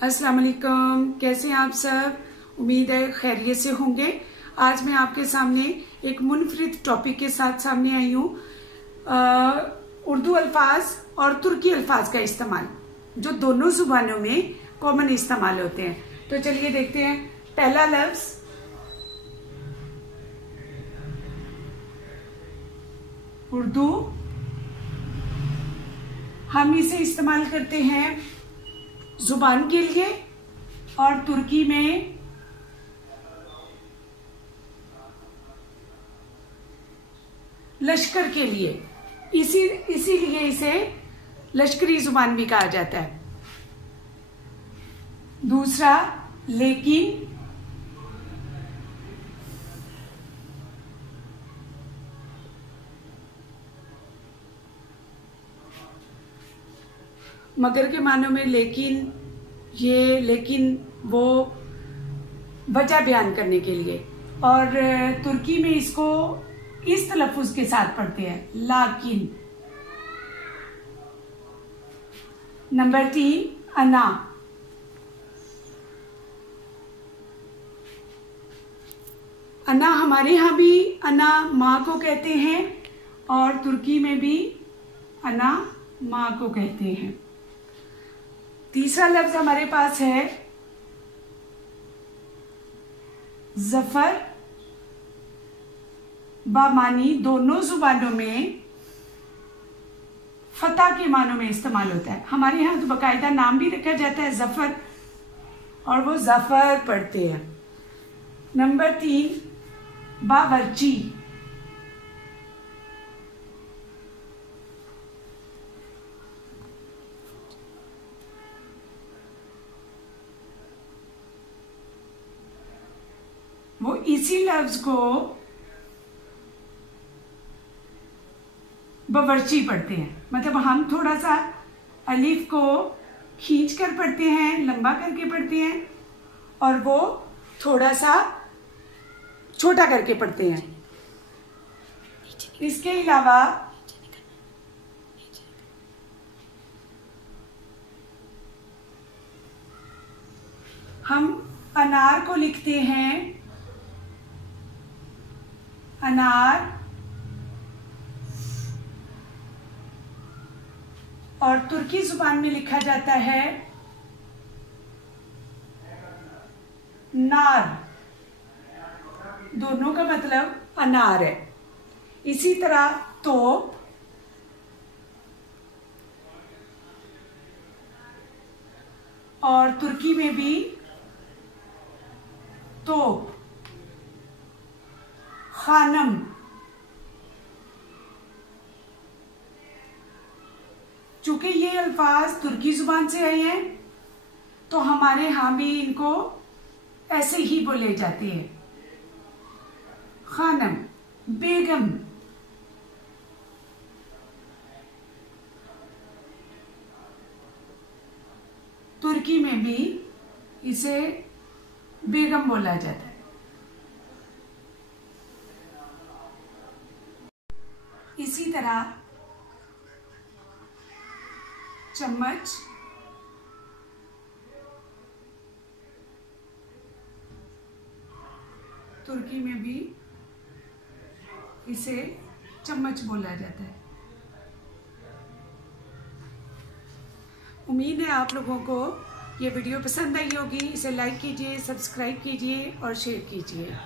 अस्सलाम वालेकुम, कैसे हैं आप सब। उम्मीद है खैरियत से होंगे। आज मैं आपके सामने एक मुनफरिद टॉपिक के साथ सामने आई हूँ। उर्दू अल्फाज और तुर्की अल्फाज का इस्तेमाल जो दोनों जुबानों में कॉमन इस्तेमाल होते हैं। तो चलिए देखते हैं। पहला लफ्ज उर्दू, हम इसे इस्तेमाल करते हैं जुबान के लिए और तुर्की में लश्कर के लिए। इसीलिए इसे लश्करी जुबान भी कहा जाता है। दूसरा लेकिन, मगर के मानों में लेकिन, लेकिन वो वजह बयान करने के लिए। और तुर्की में इसको इस तलफ़ुज़ के साथ पढ़ते हैं, लाकिन। नंबर 3 अना। अना हमारे यहाँ भी अना माँ को कहते हैं और तुर्की में भी अना माँ को कहते हैं। तीसरा लफ्ज हमारे पास है जफर। बामानी दोनों जुबानों में फतह के मानों में इस्तेमाल होता है। हमारे यहाँ तो बाकायदा नाम भी रखा जाता है जफर, और वो जफर पढ़ते हैं। नंबर 3 बावर्ची। वो इसी लफ्ज को बावर्ची पढ़ते हैं। मतलब हम थोड़ा सा अलिफ को खींच कर पढ़ते हैं, लंबा करके पढ़ते हैं, और वो थोड़ा सा छोटा करके पढ़ते हैं। इसके अलावा हम अनार को लिखते हैं अनार, और तुर्की जुबान में लिखा जाता है नार। दोनों का मतलब अनार है। इसी तरह तो और तुर्की में भी तो, खानम। चूंकि ये अल्फाज तुर्की जुबान से आए हैं तो हमारे यहाँ भी इनको ऐसे ही बोले जाते हैं। खानम, बेगम। तुर्की में भी इसे बेगम बोला जाता है। इसी तरह चम्मच, तुर्की में भी इसे चम्मच बोला जाता है। उम्मीद है आप लोगों को ये वीडियो पसंद आई होगी। इसे लाइक कीजिए, सब्सक्राइब कीजिए और शेयर कीजिए।